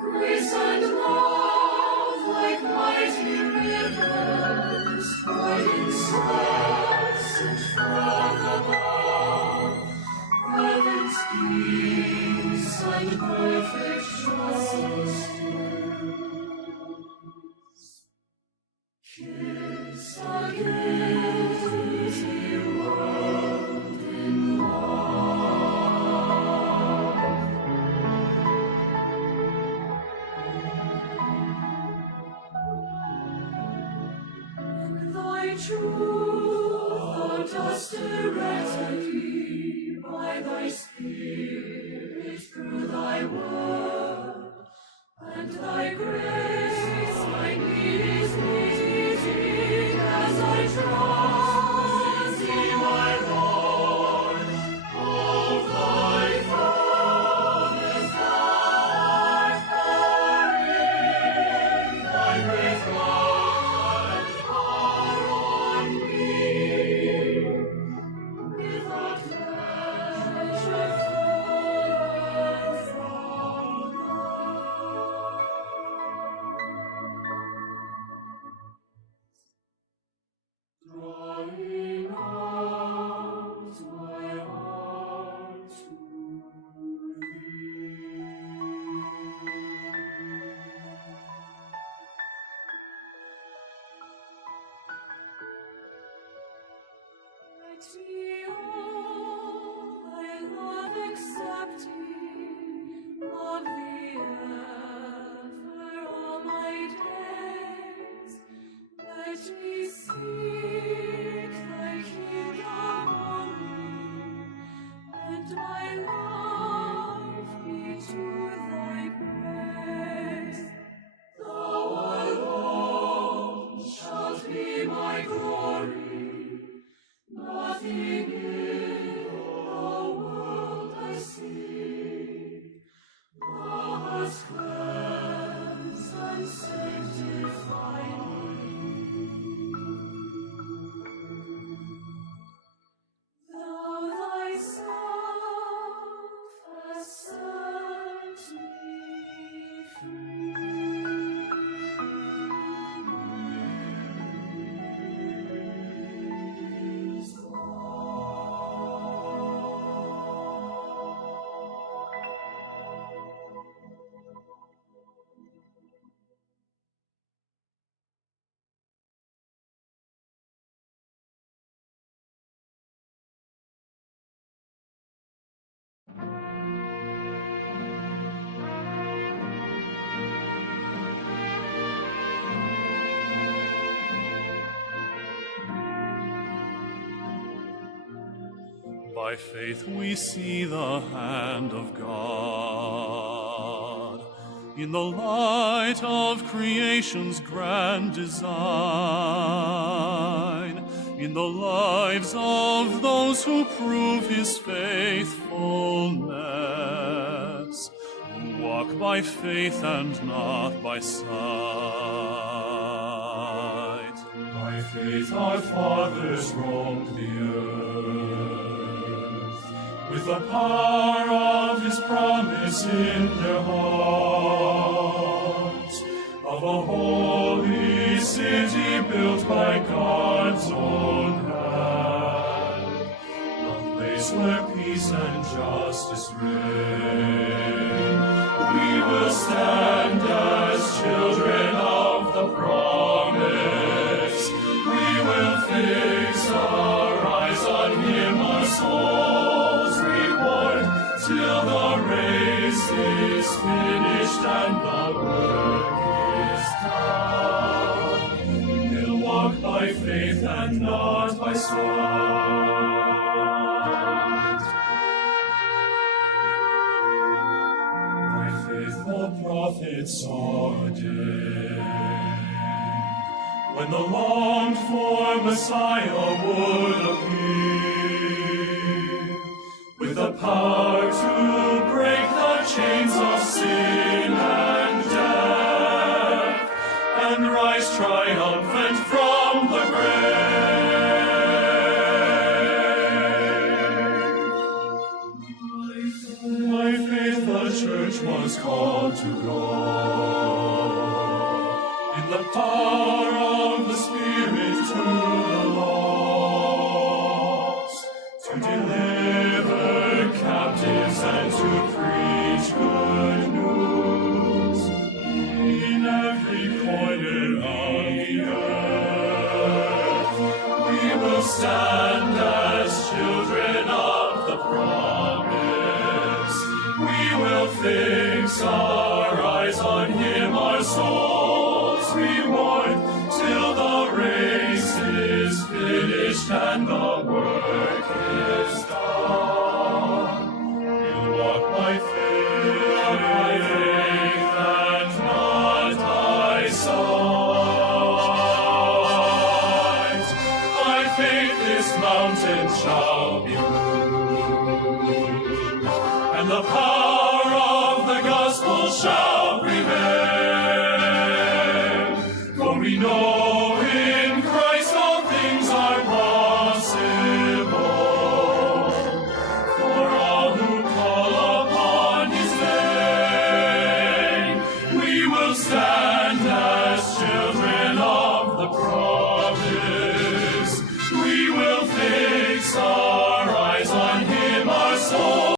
Grace and love like mighty rivers, poured incessant from above. Heaven's peace and perfect justice. Kiss a guilty world in love. In thy truth thou dost direct me by thy Spirit through thy word, and thy grace my need is meeting as I trust thee, my Lord. Of thy fullness thou art pouring thy great love and power on me. Without measure full and drawing out my heart to thee. Let me all thy love accepting, love thee ever all my days. Let me seek thy kingdom only, and my life be to thy praise. Thou alone shalt be my glory. Nothing in the world I see. Thou hast cleansed and sanctified me. Thou thyself hast set me By faith we see the hand of God in the light of creation's grand design, in the lives of those who prove his faithfulness, who walk by faith and not by sight. By faith our fathers roamed the earth, with the power of his promise in their hearts, of a holy city built by God's own hand, a place where peace and justice reign. We will stand as children of the promise. We will fix our eyes on him, our souls reward, till the race is finished and the work is done. We'll walk by faith and not by sight. By faithful prophets saw a day when the longed-for Messiah would appear, with the power to break the chains of sin and death, and rise triumphant from the grave. By faith the the church was called to go. In the power of the Spirit to the lost, to deliver captives and to preach good news in every corner of the earth. We will stand as children of the promise. We will fix our eyes on Him, our souls reward, till the race is finished and the work is done. We'll walk by faith and not by sight. By faith this mountain shall be moved, and the power